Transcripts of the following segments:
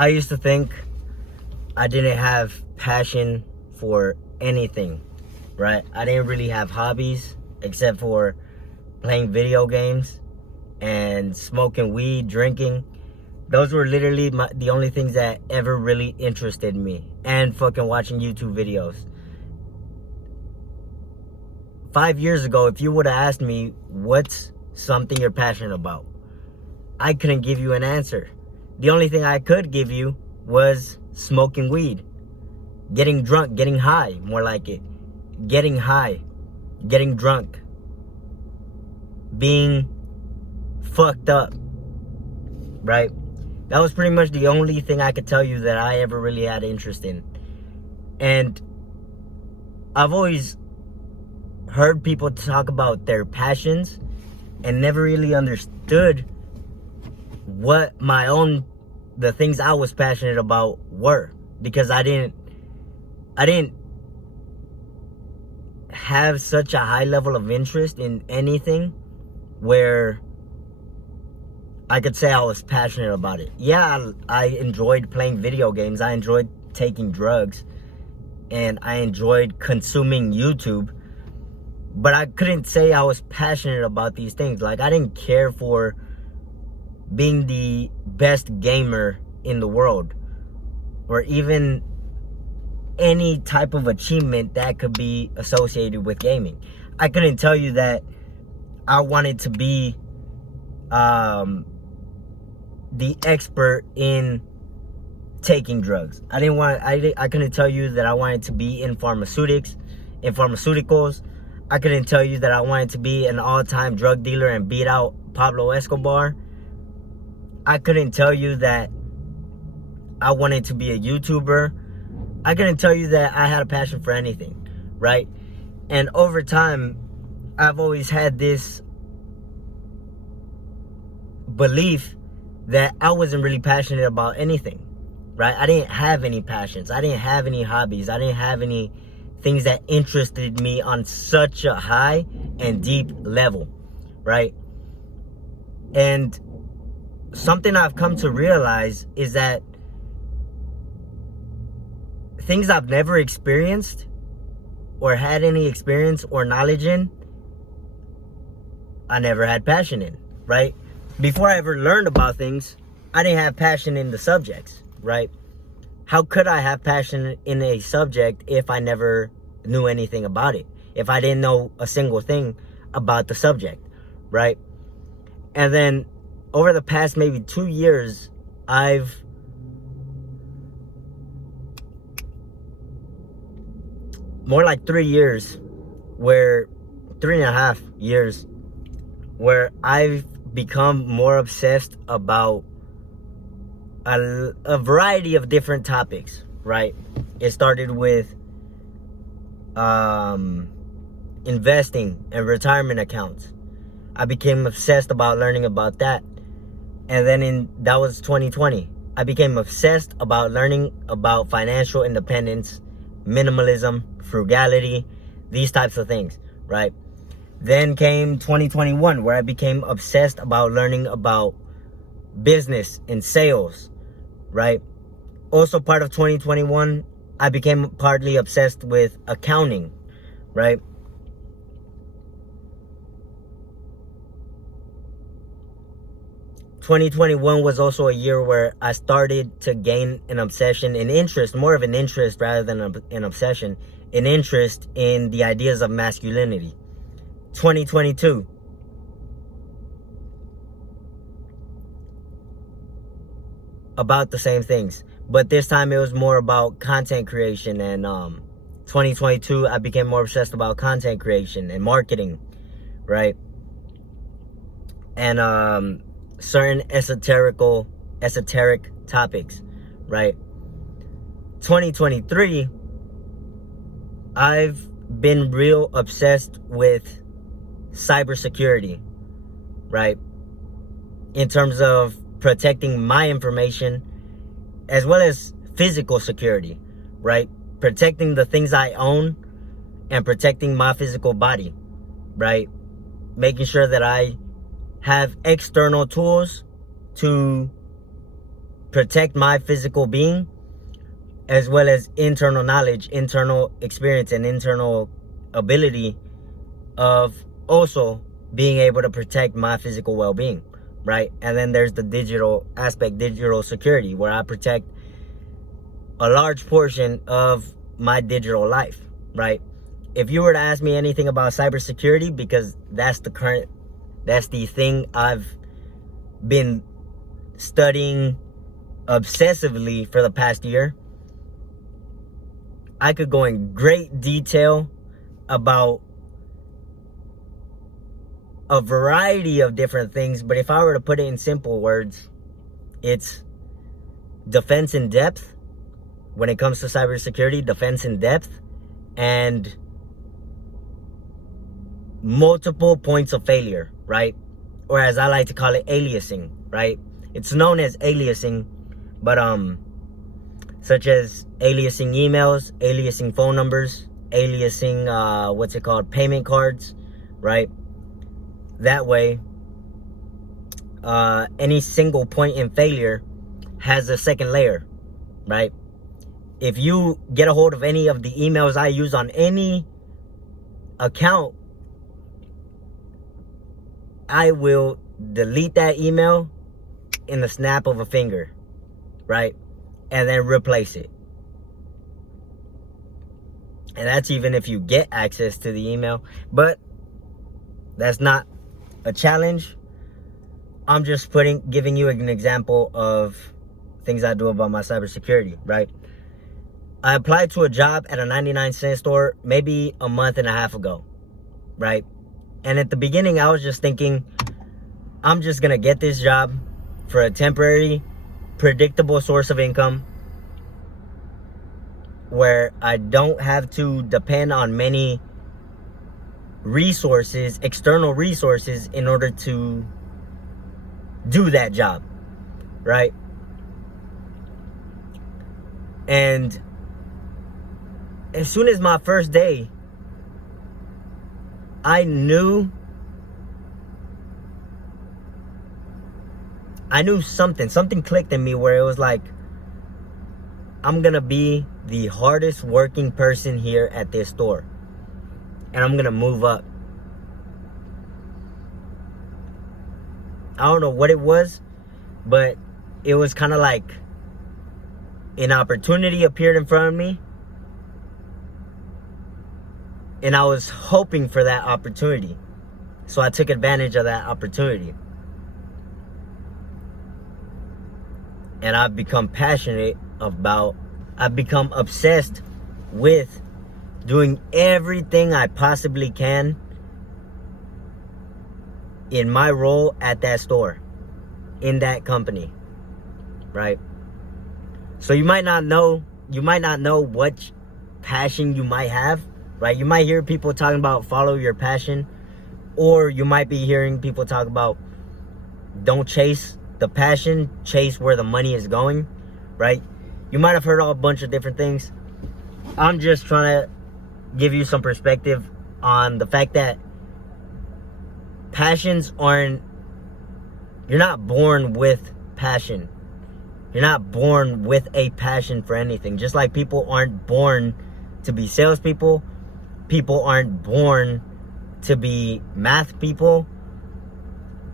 I used to think I didn't have passion for anything, right? I didn't really have hobbies except for playing video games and smoking weed, drinking. Those were literally the only things that ever really interested me. And fucking watching YouTube videos. 5 years ago, if you would have asked me what's something you're passionate about, I couldn't give you an answer. The only thing I could give you was smoking weed, getting drunk, getting high, more like it. Getting high, getting drunk, being fucked up, right? That was pretty much the only thing I could tell you that I ever really had interest in. And I've always heard people talk about their passions and never really understood what the things I was passionate about were, because I didn't have such a high level of interest in anything where I could say I was passionate about it. Yeah, I enjoyed playing video games, I enjoyed taking drugs, and I enjoyed consuming YouTube, but I couldn't say I was passionate about these things. Like, I didn't care for being the best gamer in the world, or even any type of achievement that could be associated with gaming. I couldn't tell you that I wanted to be the expert in taking drugs. I couldn't tell you that I wanted to be in pharmaceuticals. I couldn't tell you that I wanted to be an all-time drug dealer and beat out Pablo Escobar. I couldn't tell you that I wanted to be a YouTuber. I couldn't tell you that I had a passion for anything, right? And over time, I've always had this belief that I wasn't really passionate about anything, right? I didn't have any passions. I didn't have any hobbies. I didn't have any things that interested me on such a high and deep level, right? And something I've come to realize is that things I've never experienced or had any experience or knowledge in, I never had passion in, right? Before I ever learned about things, I didn't have passion in the subjects, right? How could I have passion in a subject if I never knew anything about it? If I didn't know a single thing about the subject, right? And then over the past maybe 2 years, more like 3 years, 3.5 years, where I've become more obsessed about a variety of different topics, right? It started with investing and retirement accounts. I became obsessed about learning about that. And then that was 2020. I became obsessed about learning about financial independence, minimalism, frugality, these types of things, right? Then came 2021, where I became obsessed about learning about business and sales, right? Also part of 2021, I became partly obsessed with accounting, right? ...2021 was also a year where I started to gain an obsession, an interest, more of an interest rather than an obsession, an interest in the ideas of masculinity. 2022, about the same things, but this time it was more about content creation. And 2022, I became more obsessed about content creation and marketing, right? And certain esoteric topics, right? 2023, I've been real obsessed with cybersecurity, right? In terms of protecting my information as well as physical security, right? Protecting the things I own and protecting my physical body, right? Making sure that I have external tools to protect my physical being, as well as internal knowledge, internal experience, and internal ability of also being able to protect my physical well-being, right? And then there's the digital aspect, digital security, where I protect a large portion of my digital life, right? If you were to ask me anything about cybersecurity, because that's the thing I've been studying obsessively for the past year, I could go in great detail about a variety of different things, but if I were to put it in simple words, it's defense in depth. When it comes to cybersecurity, defense in depth, and multiple points of failure, right? Or as I like to call it, aliasing, right? It's known as aliasing, but such as aliasing emails, aliasing phone numbers, aliasing payment cards, right? That way, any single point in failure has a second layer, right? If you get a hold of any of the emails I use on any account, I will delete that email in the snap of a finger, right? And then replace it. And that's even if you get access to the email. But that's not a challenge. I'm just giving you an example of things I do about my cybersecurity, right? I applied to a job at a 99-cent store maybe a month and a half ago, right? And at the beginning, I was just thinking, I'm just going to get this job for a temporary, predictable source of income where I don't have to depend on many resources, external resources, in order to do that job, right? And as soon as my first day, I knew something clicked in me where it was like, I'm gonna be the hardest working person here at this store, and I'm gonna move up. I don't know what it was, but it was kind of like an opportunity appeared in front of me, and I was hoping for that opportunity. So I took advantage of that opportunity. And I've become obsessed with doing everything I possibly can in my role at that store, in that company, right? So you might not know what passion you might have, right? You might hear people talking about follow your passion, or you might be hearing people talk about don't chase the passion, chase where the money is going, right? You might have heard a bunch of different things. I'm just trying to give you some perspective on the fact that you're not born with passion. You're not born with a passion for anything. Just like people aren't born to be salespeople, people aren't born to be math people,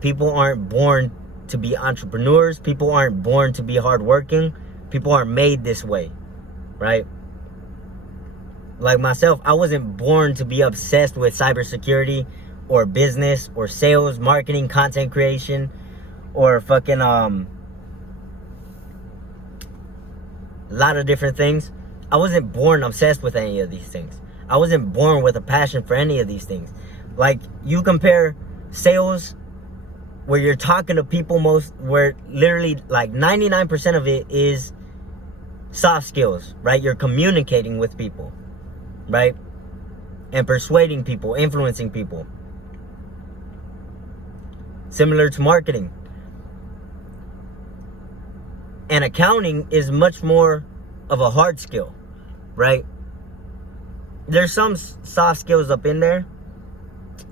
people aren't born to be entrepreneurs, people aren't born to be hardworking, people aren't made this way, right? Like myself, I wasn't born to be obsessed with cybersecurity or business or sales, marketing, content creation, or fucking a lot of different things. I wasn't born obsessed with any of these things. I wasn't born with a passion for any of these things. Like, you compare sales, where you're talking to people, where literally like 99% of it is soft skills, right? You're communicating with people, right? And persuading people, influencing people. Similar to marketing. And accounting is much more of a hard skill, right? There's some soft skills up in there,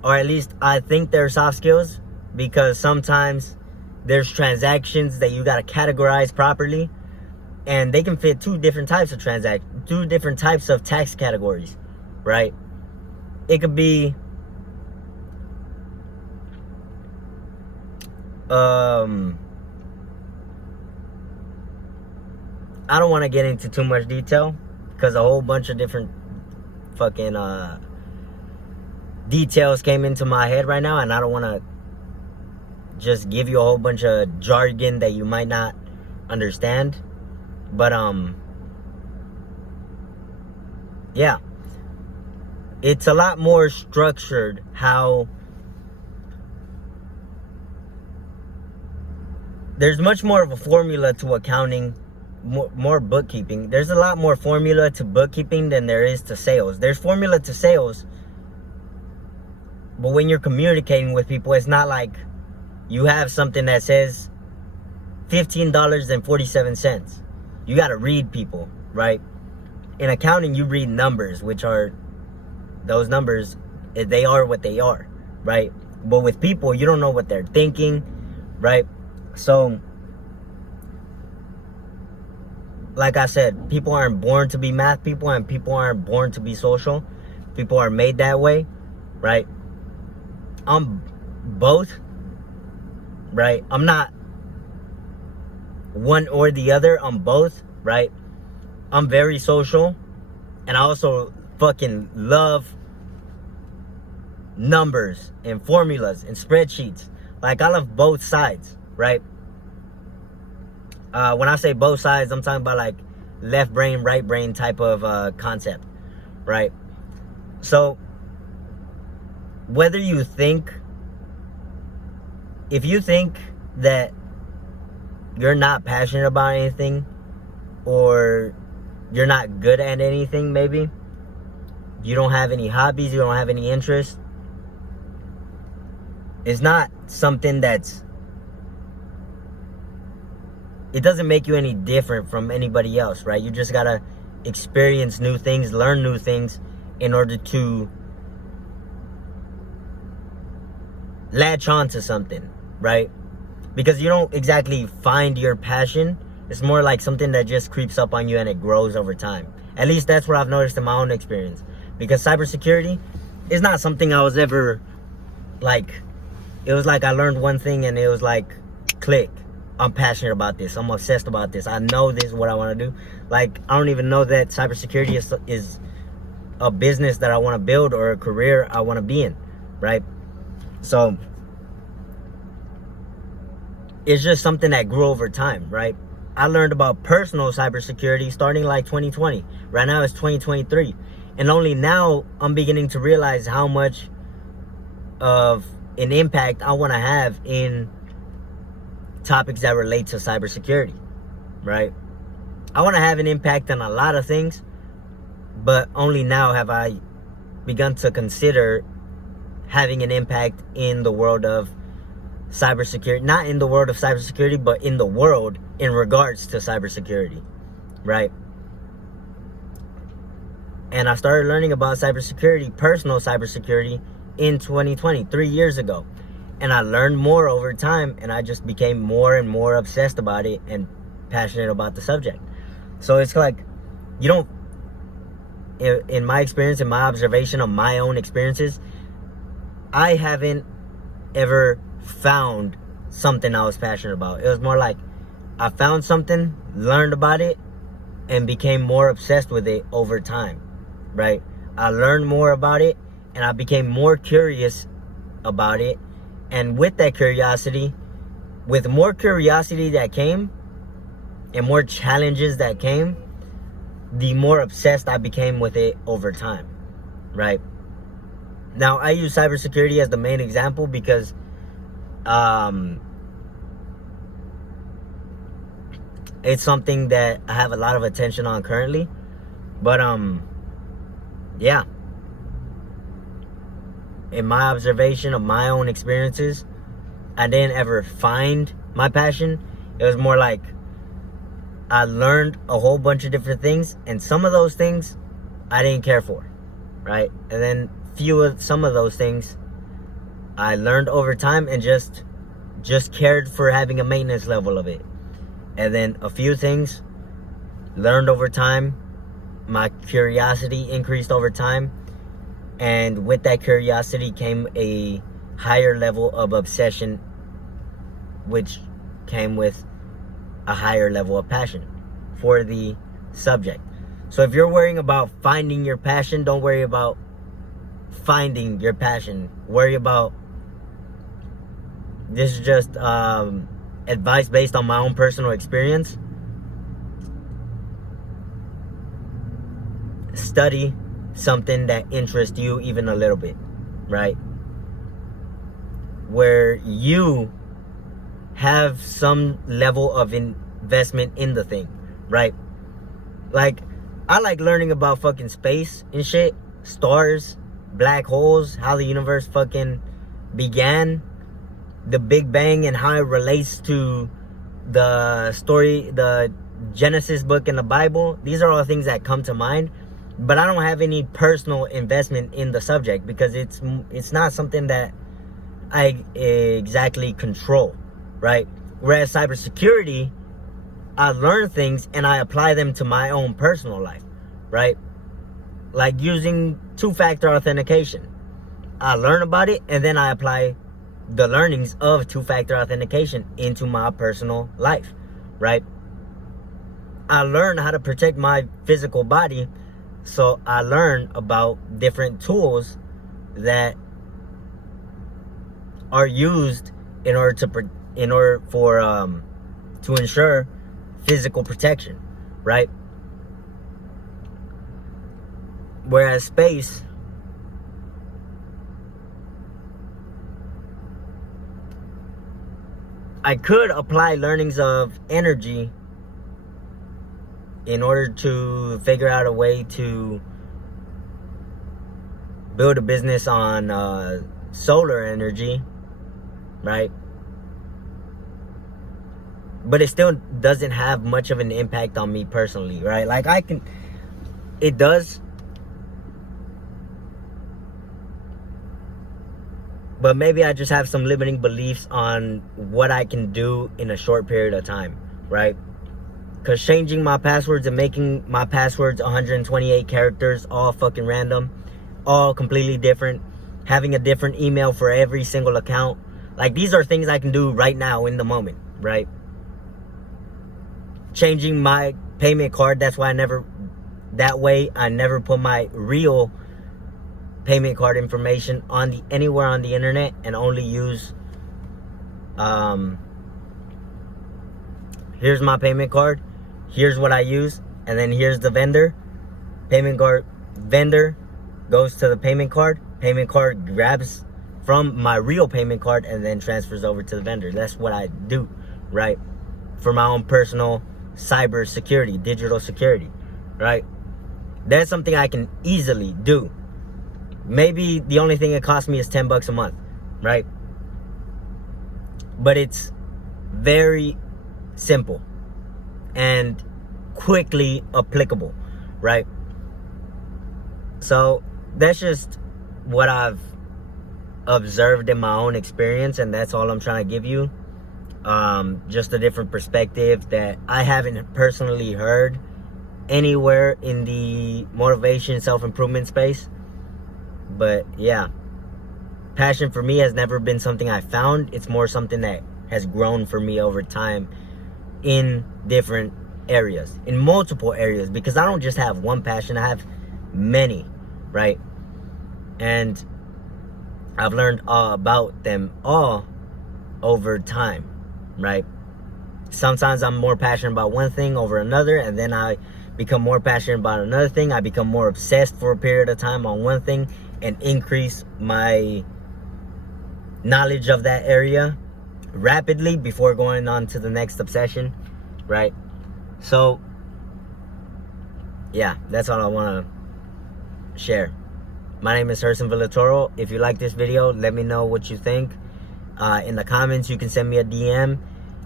or at least I think they're soft skills, because sometimes There's transactions that you got to categorize properly, and they can fit two different types of tax categories, right? It could be I don't want to get into too much detail because a whole bunch of different fucking details came into my head right now, and I don't want to just give you a whole bunch of jargon that you might not understand. But yeah, it's a lot more structured how there's much more of a formula to accounting, more bookkeeping. There's a lot more formula to bookkeeping than there is to sales. There's formula to sales, but when you're communicating with people, it's not like you have something that says $15.47. You got to read people, right? In accounting, you read numbers, which are those numbers, they are what they are, right? But with people, you don't know what they're thinking, right? So, like I said, people aren't born to be math people, and people aren't born to be social. People are made that way, right? I'm both, right? I'm not one or the other. I'm both, right? I'm very social, and I also fucking love numbers and formulas and spreadsheets. Like, I love both sides, right? When I say both sides, I'm talking about like left brain, right brain type of concept, right? So whether you think, if you think that you're not passionate about anything, or you're not good at anything, maybe you don't have any hobbies, you don't have any interests, it's not something it doesn't make you any different from anybody else, right? You just gotta experience new things, learn new things in order to latch on to something, right? Because you don't exactly find your passion. It's more like something that just creeps up on you and it grows over time. At least that's what I've noticed in my own experience. Because cybersecurity is not something I was ever like, it was like I learned one thing and it was like, click. I'm passionate about this. I'm obsessed about this. I know this is what I want to do. Like, I don't even know that cybersecurity is a business that I want to build or a career I want to be in, right? So it's just something that grew over time, right? I learned about personal cybersecurity starting like 2020. Right now it's 2023. And only now I'm beginning to realize how much of an impact I want to have in topics that relate to cybersecurity, right? I want to have an impact on a lot of things, but only now have I begun to consider having an impact in the world of cybersecurity. Not in the world of cybersecurity, but in the world in regards to cybersecurity, right? And I started learning about cybersecurity, personal cybersecurity, in 2020, 3 years ago. And I learned more over time, and I just became more and more obsessed about it and passionate about the subject. So it's like, you don't, in my experience, in my observation of my own experiences, I haven't ever found something I was passionate about. It was more like I found something, learned about it, and became more obsessed with it over time, right? I learned more about it, and I became more curious about it. And with that curiosity, with more curiosity that came and more challenges that came, the more obsessed I became with it over time, right? Now, I use cybersecurity as the main example because it's something that I have a lot of attention on currently. But yeah. In my observation of my own experiences, I didn't ever find my passion. It was more like I learned a whole bunch of different things, and some of those things I didn't care for, right? And then some of those things I learned over time and just just cared for having a maintenance level of it. And then a few things learned over time. My curiosity increased over time. And with that curiosity came a higher level of obsession, which came with a higher level of passion for the subject. So if you're worrying about finding your passion, don't worry about finding your passion. Worry about, this is just advice based on my own personal experience. Study something that interests you even a little bit, right? Where you have some level of investment in the thing, right? Like, I like learning about fucking space and shit, stars, black holes, how the universe fucking began, the Big Bang, and how it relates to the story, the Genesis book in the Bible. These are all things that come to mind, but I don't have any personal investment in the subject because it's not something that I exactly control, right? Whereas cybersecurity, I learn things and I apply them to my own personal life, right? Like using two-factor authentication. I learn about it and then I apply the learnings of two-factor authentication into my personal life, right? I learn how to protect my physical body, so I learn about different tools that are used in order to ensure physical protection, right? Whereas space, I could apply learnings of energy in order to figure out a way to build a business on solar energy, right? But it still doesn't have much of an impact on me personally, right? Like it does, but maybe I just have some limiting beliefs on what I can do in a short period of time, right? Because changing my passwords and making my passwords 128 characters, all fucking random, all completely different, having a different email for every single account, like these are things I can do right now in the moment, right? Changing my payment card, that's why I never put my real payment card information on anywhere on the internet, and only use here's my payment card, here's what I use, and then here's the vendor. Payment card vendor goes to the payment card grabs from my real payment card and then transfers over to the vendor. That's what I do, right? For my own personal cyber security, digital security, right? That's something I can easily do. Maybe the only thing it costs me is $10 a month, right? But it's very simple and quickly applicable, right? So that's just what I've observed in my own experience, and that's all I'm trying to give you. Just a different perspective that I haven't personally heard anywhere in the motivation, self-improvement space. But yeah, passion for me has never been something I found. It's more something that has grown for me over time in different areas, in multiple areas, because I don't just have one passion, I have many, right? And I've learned all about them all over time, right? Sometimes I'm more passionate about one thing over another, and then I become more passionate about another thing. I become more obsessed for a period of time on one thing and increase my knowledge of that area rapidly before going on to the next obsession, right? So yeah, that's all I want to share. My name is Herson Villatoro. If you like this video, let me know what you think. In the comments, you can send me a DM.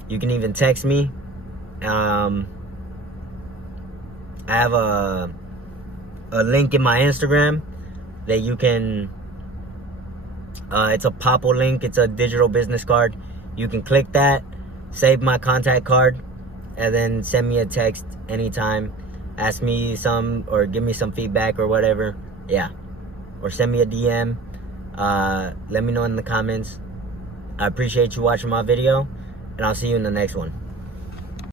You can even text me. I have a link in my Instagram that you can, it's a Popple link. It's a digital business card. You can click that, save my contact card, and then send me a text anytime. Ask me some, or give me some feedback or whatever. Yeah. Or send me a DM. Let me know in the comments. I appreciate you watching my video, and I'll see you in the next one.